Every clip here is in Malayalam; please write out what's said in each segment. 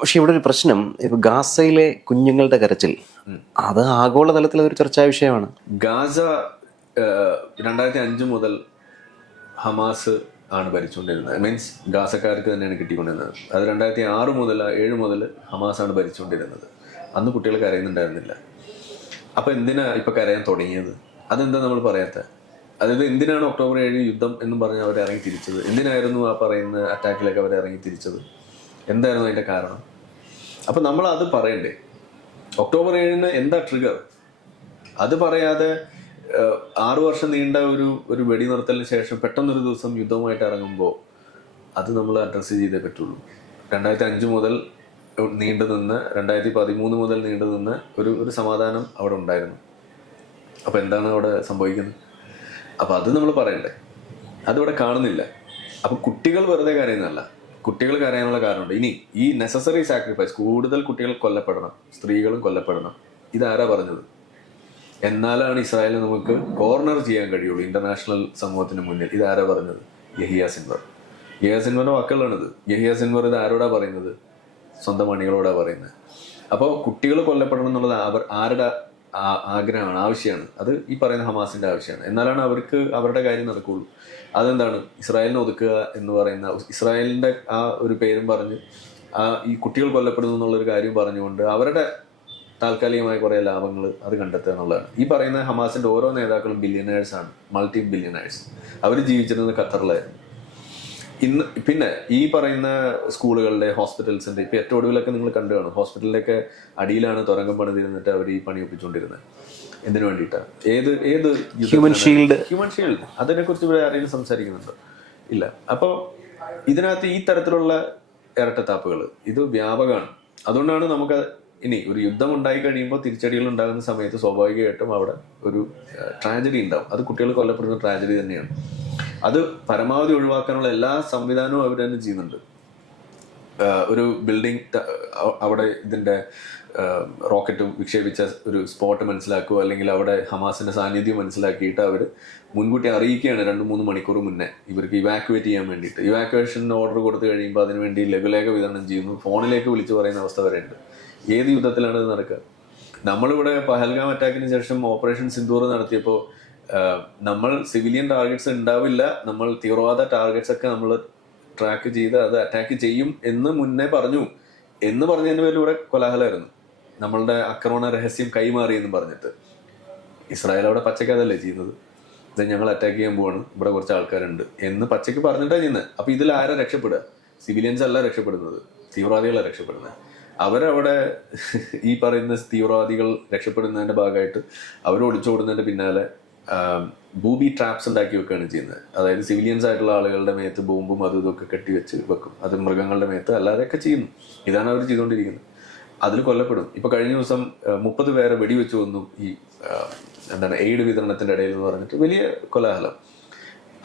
പക്ഷെ ഇവിടെ ഒരു പ്രശ്നം, ഇപ്പൊ ഗാസയിലെ കുഞ്ഞുങ്ങളുടെ കരച്ചിൽ അത് ആഗോളതലത്തിൽ ഒരു ചർച്ചാ വിഷയമാണ്. ഗാസ 2005 മുതൽ ഹമാസ് ആണ് ഭരിച്ചുകൊണ്ടിരുന്നത്. മീൻസ് ഗാസക്കാർക്ക് തന്നെയാണ് കിട്ടിക്കൊണ്ടിരുന്നത്. അത് 2006 മുതൽ 2007 മുതൽ ഹമാസ് ആണ് ഭരിച്ചുകൊണ്ടിരുന്നത്. അന്ന് കുട്ടികൾ കരയുന്നുണ്ടായിരുന്നില്ല. അപ്പോൾ എന്തിനാ ഇപ്പൊ കരയാൻ തുടങ്ങിയത്? അതെന്താ നമ്മൾ പറയാത്ത? അതായത് എന്തിനാണ് ഒക്ടോബർ 7 യുദ്ധം എന്നും പറഞ്ഞ് അവർ ഇറങ്ങി തിരിച്ചത്? എന്തിനായിരുന്നു ആ പറയുന്ന അറ്റാക്കിലേക്ക് അവർ ഇറങ്ങി തിരിച്ചത്? എന്തായിരുന്നു അതിന്റെ കാരണം? അപ്പൊ നമ്മൾ അത് പറയണ്ടേ? ഒക്ടോബർ 7 എന്താ ട്രിഗർ? അത് പറയാതെ 6 വർഷം നീണ്ട ഒരു വെടിനിർത്തലിന് ശേഷം പെട്ടെന്നൊരു ദിവസം യുദ്ധവുമായിട്ട് ഇറങ്ങുമ്പോൾ അത് നമ്മൾ അഡ്രസ്സ് ചെയ്തേ പറ്റുള്ളൂ. 2005 മുതൽ നീണ്ടു നിന്ന് 2013 മുതൽ നീണ്ടു നിന്ന് ഒരു സമാധാനം അവിടെ ഉണ്ടായിരുന്നു. അപ്പൊ എന്താണ് അവിടെ സംഭവിക്കുന്നത്? അപ്പൊ അത് നമ്മൾ പറയണ്ടേ? അതിവിടെ കാണുന്നില്ല. അപ്പൊ കുട്ടികൾ വെറുതെ കരയുന്നതല്ല, കുട്ടികൾ കരയാനുള്ള കാരണമുണ്ട്. ഇനി ഈ നെസസറി സാക്രിഫൈസ്, കൂടുതൽ കുട്ടികൾ കൊല്ലപ്പെടണം, സ്ത്രീകളും കൊല്ലപ്പെടണം, ഇതാരാ പറഞ്ഞത്? എന്നാലാണ് ഇസ്രായേലിനെ നമുക്ക് കോർണർ ചെയ്യാൻ കഴിയുള്ളൂ ഇന്റർനാഷണൽ സമൂഹത്തിന് മുന്നിൽ. ഇതാരാ പറഞ്ഞത്? Yahya Sinwar. യഹിയ സിൻവറിന്റെ വാക്കുകളാണിത്. യഹിയ സിൻവർ ഇത് ആരോടാ പറയുന്നത്? സ്വന്തം അണികളോടാ പറയുന്നത്. അപ്പോൾ കുട്ടികൾ കൊല്ലപ്പെടണം എന്നുള്ളത് ആരുടെ ആഗ്രഹമാണ്, ആവശ്യമാണ്. അത് ഈ പറയുന്ന ഹമാസിന്റെ ആവശ്യമാണ്. എന്നാലാണ് അവർക്ക് അവരുടെ കാര്യം നടക്കുകയുള്ളൂ. അതെന്താണ്? ഇസ്രായേലിനെ ഒതുക്കുക എന്ന് പറയുന്ന, ഇസ്രായേലിന്റെ ആ ഒരു പേരും പറഞ്ഞ് ഈ കുട്ടികൾ കൊല്ലപ്പെടുന്നു എന്നുള്ളൊരു കാര്യം പറഞ്ഞുകൊണ്ട് അവരുടെ താൽക്കാലികമായ കുറെ ലാഭങ്ങൾ അത് കണ്ടെത്തുക എന്നുള്ളതാണ്. ഈ പറയുന്ന ഹമാസിന്റെ ഓരോ നേതാക്കളും ബില്യനേഴ്സ് ആണ്, മൾട്ടി ബില്യനേഴ്സ്. അവർ ജീവിച്ചിരുന്നത് ഖത്തറിലായിരുന്നു. ഇന്ന് പിന്നെ ഈ പറയുന്ന സ്കൂളുകളുടെ, ഹോസ്പിറ്റൽസിന്റെ, ഇപ്പൊ ഏറ്റവും ഒടുവിലൊക്കെ നിങ്ങൾ കണ്ടു കാണും, ഹോസ്പിറ്റലിലൊക്കെ അടിയിലാണ് തുരങ്കം പണിതിരുന്നിട്ട് അവർ ഈ പണി ഒപ്പിച്ചുകൊണ്ടിരുന്നത്. എന്തിനു വേണ്ടിയിട്ടാണ്? ഏത് ഹ്യൂമൻ ഷീൽഡ് അതിനെ കുറിച്ച് ഇവിടെ ആരെങ്കിലും സംസാരിക്കുന്നുണ്ടോ? ഇല്ല. അപ്പോൾ ഇതിനകത്ത് ഈ തരത്തിലുള്ള ഇരട്ടത്താപ്പുകൾ ഇത് വ്യാപകമാണ്. അതുകൊണ്ടാണ് നമുക്ക് ഇനി ഒരു യുദ്ധം ഉണ്ടായി കഴിയുമ്പോൾ തിരിച്ചടികൾ ഉണ്ടാകുന്ന സമയത്ത് സ്വാഭാവികമായിട്ടും അവിടെ ഒരു ട്രാജഡി ഉണ്ടാവും. അത് കുട്ടികൾ കൊല്ലപ്പെടുന്ന ട്രാജഡി തന്നെയാണ്. അത് പരമാവധി ഒഴിവാക്കാനുള്ള എല്ലാ സംവിധാനവും അവർ തന്നെ ചെയ്യുന്നുണ്ട്. ഒരു ബിൽഡിംഗ് അവിടെ ഇതിന്റെ റോക്കറ്റ് വിക്ഷേപിച്ച ഒരു സ്പോട്ട് മനസ്സിലാക്കുക, അല്ലെങ്കിൽ അവിടെ ഹമാസിന്റെ സാന്നിധ്യം മനസ്സിലാക്കിയിട്ട് അവർ മുൻകൂട്ടി അറിയിക്കുകയാണ് 2-3 മണിക്കൂർ മുന്നേ ഇവർക്ക് ഇവാക്യുവേറ്റ് ചെയ്യാൻ വേണ്ടിയിട്ട്. ഇവാക്യുവേഷൻ ഓർഡർ കൊടുത്തു കഴിയുമ്പോൾ അതിനുവേണ്ടി ലഘുലേഖ വിതരണം ചെയ്യുന്നു, ഫോണിലേക്ക് വിളിച്ചു പറയുന്ന അവസ്ഥ വരെ ഉണ്ട്. ഏത് യുദ്ധത്തിലാണ് ഇത് നടക്കുക? നമ്മളിവിടെ പഹൽഗാം അറ്റാക്കിന് ശേഷം ഓപ്പറേഷൻ സിന്ദൂർ നടത്തിയപ്പോൾ നമ്മൾ സിവിലിയൻ ടാർഗറ്റ്സ് ഉണ്ടാവില്ല, നമ്മൾ തീവ്രവാദ ടാർഗറ്റ്സ് ഒക്കെ നമ്മൾ ട്രാക്ക് ചെയ്ത് അത് അറ്റാക്ക് ചെയ്യും എന്ന് മുന്നേ പറഞ്ഞു എന്ന് പറഞ്ഞതിന് പേരിലൂടെ കോലാഹലമായിരുന്നു. നമ്മളുടെ ആക്രമണ രഹസ്യം കൈമാറി എന്ന് പറഞ്ഞിട്ട് ഇസ്രായേൽ അവിടെ പച്ചയ്ക്ക് അതല്ലേ ചെയ്യുന്നത്? ഇത് ഞങ്ങൾ അറ്റാക്ക് ചെയ്യാൻ പോവാണ്, ഇവിടെ കുറച്ച് ആൾക്കാരുണ്ട് എന്ന് പച്ചയ്ക്ക് പറഞ്ഞിട്ടാണ് ചെയ്യുന്നത്. അപ്പൊ ഇതിൽ ആരാ രക്ഷപ്പെടുക? സിവിലിയൻസ് അല്ല രക്ഷപ്പെടുന്നത്, തീവ്രവാദികളാണ് രക്ഷപ്പെടുന്നത്. അവരവിടെ ഈ പറയുന്ന തീവ്രവാദികൾ രക്ഷപ്പെടുന്നതിന്റെ ഭാഗമായിട്ട് അവർ ഒളിച്ചോടുന്നതിന്റെ പിന്നാലെ ബൂബി ട്രാപ്സ് ഉണ്ടാക്കി വെക്കുകയാണ് ചെയ്യുന്നത്. അതായത് സിവിലിയൻസ് ആയിട്ടുള്ള ആളുകളുടെ മേത്ത് ബോംബും അതും ഇതൊക്കെ കെട്ടിവെച്ച് വെക്കും. അത് മൃഗങ്ങളുടെ മേത്ത് അല്ലാതെയൊക്കെ ചെയ്യുന്നു. ഇതാണ് അവർ ചെയ്തുകൊണ്ടിരിക്കുന്നത്. അതിൽ കൊല്ലപ്പെടും. ഇപ്പൊ കഴിഞ്ഞ ദിവസം 30 പേരെ വെടിവെച്ച് കൊന്നു ഈ എയ്ഡ് വിതരണത്തിന്റെ ഇടയിൽ എന്ന് പറഞ്ഞിട്ട് വലിയ കോലാഹലം.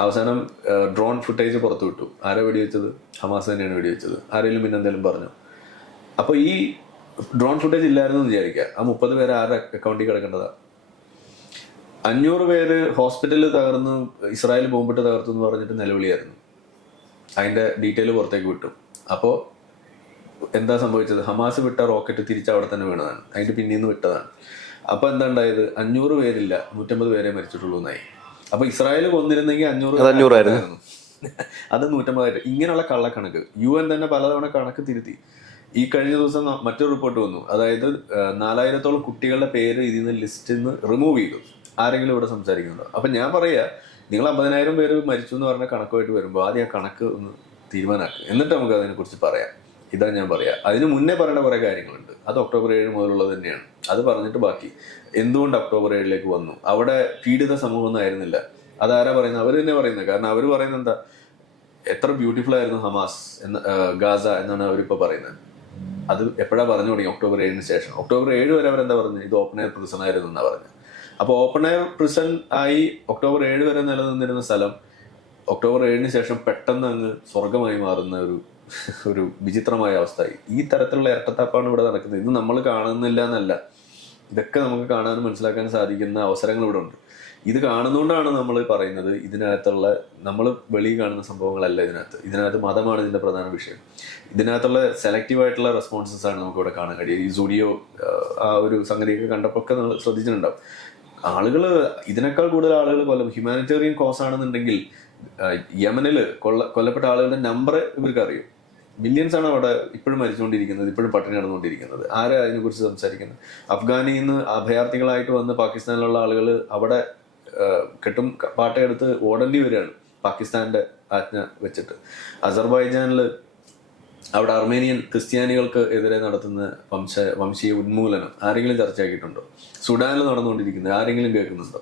അവസാനം ഡ്രോൺ ഫുട്ടേജ് പുറത്തു വിട്ടു. ആരാ വെടിവെച്ചത്? ഹമാസ് തന്നെയാണ് വെടിവെച്ചത്. ആരെങ്കിലും പിന്നെ എന്തെങ്കിലും പറഞ്ഞു? അപ്പൊ ഈ ഡ്രോൺ ഫുട്ടേജ് ഇല്ലായിരുന്നു എന്ന് വിചാരിക്കുക. ആ 30 പേരെ ആരുടെ അക്കൗണ്ടിൽ കിടക്കേണ്ടതാ? 500 പേര് ഹോസ്പിറ്റലിൽ തകർന്നു, ഇസ്രായേൽ ബോംബിട്ട് തകർത്തു എന്ന് പറഞ്ഞിട്ട് നിലവിളിയായിരുന്നു. അതിന്റെ ഡീറ്റെയിൽ പുറത്തേക്ക് വിട്ടു. അപ്പോൾ എന്താ സംഭവിച്ചത്? ഹമാസ് വിട്ട റോക്കറ്റ് തിരിച്ച് അവിടെ തന്നെ വീണതാണ്, അതിന്റെ പിന്നീന്ന് വിട്ടതാണ്. അപ്പൊ എന്താ ഉണ്ടായത്? 500 പേരില്ല, 150 പേരെ മരിച്ചിട്ടുള്ളൂ എന്നായി. അപ്പൊ ഇസ്രായേൽ കൊന്നിരുന്നെങ്കിൽ 500 ആയിരുന്നു, അത് 150. ഇങ്ങനെയുള്ള കള്ളക്കണക്ക് UN തന്നെ പലതവണ കണക്ക് തിരുത്തി. ഈ കഴിഞ്ഞ ദിവസം മറ്റൊരു റിപ്പോർട്ട് വന്നു. അതായത് 4000-ഓളം കുട്ടികളുടെ പേര് ഇതിൽ നിന്ന് ലിസ്റ്റിൽ നിന്ന് റിമൂവ് ചെയ്തു. ആരെങ്കിലും ഇവിടെ സംസാരിക്കുന്നുണ്ടോ? അപ്പൊ ഞാൻ പറയാ, നിങ്ങൾ 50,000 പേര് മരിച്ചു എന്ന് പറഞ്ഞ കണക്കുമായിട്ട് വരുമ്പോൾ ആദ്യം ആ കണക്ക് ഒന്ന് തീരുമാനമാക്കുക, എന്നിട്ട് നമുക്ക് അതിനെക്കുറിച്ച് പറയാം. ഇതാ ഞാൻ പറയാ. അതിന് മുന്നേ പറയേണ്ട കുറെ കാര്യങ്ങളുണ്ട്. അത് ഒക്ടോബർ 7 മുതലുള്ളത് തന്നെയാണ്. അത് പറഞ്ഞിട്ട് ബാക്കി എന്തുകൊണ്ട് ഒക്ടോബർ 7 വന്നു? അവിടെ പീഡിത സമൂഹം ഒന്നും ആയിരുന്നില്ല. അതാരാ പറയുന്നത്? അവർ തന്നെ പറയുന്നത്. കാരണം അവർ പറയുന്നത് എന്താ? എത്ര ബ്യൂട്ടിഫുൾ ആയിരുന്നു ഹമാസ് ഗാസ എന്നാണ് അവരിപ്പോ പറയുന്നത്. അത് എപ്പോഴാ പറഞ്ഞു തുടങ്ങി? ഒക്ടോബർ 7 ശേഷം. ഒക്ടോബർ 7 വരെ അവരെന്താ പറഞ്ഞു? ഇത് ഓപ്പൺ എയർ പ്രിസൺ ആയിരുന്നു എന്നാ പറഞ്ഞത്. അപ്പൊ ഓപ്പൺ എയർ പ്രിസൺ ആയി ഒക്ടോബർ 7 വരെ നിലനിന്നിരുന്ന സ്ഥലം ഒക്ടോബർ 7 ശേഷം പെട്ടെന്ന് അങ്ങ് സ്വർഗമായി മാറുന്ന ഒരു വിചിത്രമായ അവസ്ഥയായി. ഈ തരത്തിലുള്ള ഇരട്ടത്താപ്പാണ് ഇവിടെ നടക്കുന്നത്. ഇത് നമ്മൾ കാണുന്നില്ല എന്നല്ല, ഇതൊക്കെ നമുക്ക് കാണാനും മനസ്സിലാക്കാനും സാധിക്കുന്ന അവസരങ്ങൾ ഇവിടെ ഉണ്ട്. ഇത് കാണുന്നതുകൊണ്ടാണ് നമ്മൾ പറയുന്നത് ഇതിനകത്തുള്ള നമ്മൾ വെളിയിൽ കാണുന്ന സംഭവങ്ങളല്ല ഇതിനകത്ത് മതമാണ് ഇതിന്റെ പ്രധാന വിഷയം. ഇതിനകത്തുള്ള സെലക്റ്റീവ് ആയിട്ടുള്ള റെസ്പോൺസസ് ആണ് നമുക്ക് ഇവിടെ കാണാൻ കഴിയും. ഈ സുഡിയോ ആ ഒരു സംഗതിയൊക്കെ കണ്ടപ്പോൾ ഒക്കെ നമ്മൾ ശ്രദ്ധിച്ചിട്ടുണ്ടാവും. ആളുകൾ ഇതിനേക്കാൾ കൂടുതൽ ആളുകൾ ഹ്യൂമാനിറ്റേറിയൻ കോസ് ആണെന്നുണ്ടെങ്കിൽ യമനിൽ കൊല്ലപ്പെട്ട ആളുകളുടെ നമ്പർ ഇവർക്ക് അറിയും. മില്യൺസ് ആണ് അവിടെ ഇപ്പോഴും മരിച്ചുകൊണ്ടിരിക്കുന്നത്, ഇപ്പോഴും പട്ടിണി നടന്നുകൊണ്ടിരിക്കുന്നത്. ആരാ അതിനെക്കുറിച്ച് സംസാരിക്കുന്നത്? അഫ്ഗാനിൽ നിന്ന് അഭയാർത്ഥികളായിട്ട് വന്ന് പാകിസ്ഥാനിലുള്ള ആളുകൾ അവിടെ കെട്ടും പാട്ടയെടുത്ത് ഓടേണ്ടി വരികയാണ് പാകിസ്ഥാന്റെ ആജ്ഞ വെച്ചിട്ട്. അസർബൈജാനിൽ അവിടെ അർമേനിയൻ ക്രിസ്ത്യാനികൾക്ക് എതിരെ നടത്തുന്ന വംശീയ ഉന്മൂലനം ആരെങ്കിലും ചർച്ചയാക്കിയിട്ടുണ്ടോ? സുഡാനിൽ നടന്നുകൊണ്ടിരിക്കുന്നത് ആരെങ്കിലും കേൾക്കുന്നുണ്ടോ?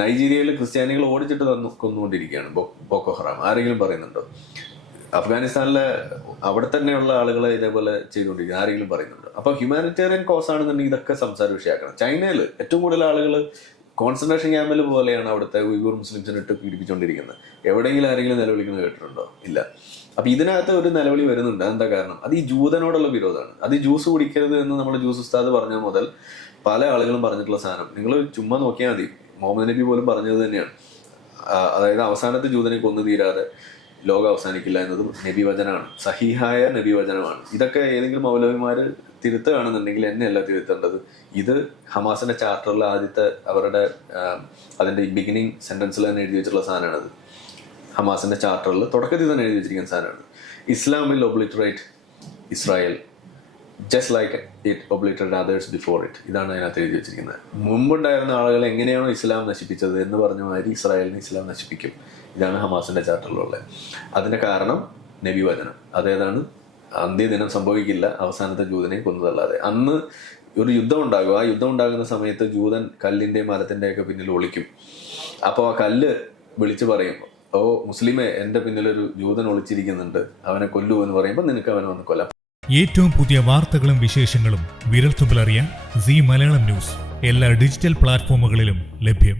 നൈജീരിയയിൽ ക്രിസ്ത്യാനികൾ ഓടിച്ചിട്ട് കൊന്നുകൊണ്ടിരിക്കുകയാണ് ബോക്കോ ഹറാം, ആരെങ്കിലും പറയുന്നുണ്ടോ? അഫ്ഗാനിസ്ഥാനിലെ അവിടെ തന്നെയുള്ള ആളുകളെ ഇതേപോലെ ചെയ്തുകൊണ്ടിരിക്കുക ആരെങ്കിലും പറയുന്നുണ്ടോ? അപ്പൊ ഹ്യൂമാനിറ്റേറിയൻ കോസ് ആണെന്നുണ്ടെങ്കിൽ ഇതൊക്കെ സംസാര വിഷയമാക്കണം. ചൈനയിൽ ഏറ്റവും കൂടുതൽ ആളുകൾ കോൺസെൻട്രേഷൻ ക്യാമ്പിൽ പോലെയാണ് അവിടുത്തെ ഉയ്ഗൂർ മുസ്ലിംസിനെ ഇട്ട് പീഡിപ്പിച്ചുകൊണ്ടിരിക്കുന്നത്. എവിടെയെങ്കിലും ആരെങ്കിലും നിലവിളിക്കുന്നത് കേട്ടിട്ടുണ്ടോ? ഇല്ല. അപ്പൊ ഇതിനകത്ത് ഒരു നിലവിളി വരുന്നുണ്ട്. എന്താ കാരണം? അത് ഈ ജൂതനോടുള്ള വിരോധമാണ്. അത് ഈ ജ്യൂസ് കുടിക്കരുത് എന്ന് നമ്മൾ ജ്യൂസ് ഉസ്താദ് പറഞ്ഞ മുതൽ പല ആളുകളും പറഞ്ഞിട്ടുള്ള സാധനം നിങ്ങൾ ചുമ്മാ നോക്കിയാൽ മതി. മുഹമ്മദ് നബി പോലും പറഞ്ഞത് തന്നെയാണ്. അതായത് അവസാനത്തെ ജൂതനെ കൊന്നു തീരാതെ ലോകം അവസാനിക്കില്ല എന്നതും നബി വചനമാണ്, സഹീഹായ നബി വചനമാണ്. ഇതൊക്കെ ഏതെങ്കിലും മൗലവിമാര് തിരുത്തുകയാണെന്നുണ്ടെങ്കിൽ എന്നെയല്ല തിരുത്തേണ്ടത്. ഇത് ഹമാസിന്റെ ചാർട്ടറിൽ ആദ്യത്തെ അവരുടെ അതിന്റെ ബിഗിനിങ് സെന്റൻസിൽ തന്നെ എഴുതി വെച്ചിട്ടുള്ള സാധനമാണത്. ഹമാസിന്റെ ചാർട്ടറിൽ തുടക്കത്തിൽ തന്നെ എഴുതി വെച്ചിരിക്കുന്ന സാധനമാണ്. Islam will obliterate Israel just like it obliterate others before it. ഇതാണ് അതിനകത്ത് എഴുതി വെച്ചിരിക്കുന്നത്. മുമ്പുണ്ടായിരുന്ന ആളുകൾ എങ്ങനെയാണോ ഇസ്ലാം നശിപ്പിച്ചത് എന്ന് പറഞ്ഞ മാതിരി ഇസ്രായേലിനെ ഇസ്ലാം നശിപ്പിക്കും. ഇതാണ് ഹമാസിന്റെ ചാർട്ടറിലുള്ളത്. അതിന്റെ കാരണം നബി വചനം. അതേതാണ്? അന്ത്യദിനം സംഭവിക്കില്ല അവസാനത്തെ ജൂതനെ കൊന്നതല്ലാതെ. അന്ന് ഒരു യുദ്ധം ഉണ്ടാകും. ആ യുദ്ധം ഉണ്ടാകുന്ന സമയത്ത് ജൂതൻ കല്ലിന്റെയും മരത്തിന്റെയും ഒക്കെ പിന്നിൽ ഒളിക്കും. അപ്പോൾ ആ കല്ല് വിളിച്ചു പറയും, ഓ മുസ്ലിമെ, എന്റെ പിന്നിലൊരു ജൂതൻ ഒളിച്ചിരിക്കുന്നുണ്ട്, അവനെ കൊല്ലൂ എന്ന് പറയുമ്പോൾ നിനക്ക് അവനെ വന്ന് കൊല്ലാം. ഏറ്റവും പുതിയ വാർത്തകളും വിശേഷങ്ങളും വിരൽത്തുമ്പിലറിയാൻ സീ മലയാളം ന്യൂസ് എല്ലാ ഡിജിറ്റൽ പ്ലാറ്റ്ഫോമുകളിലും ലഭ്യം.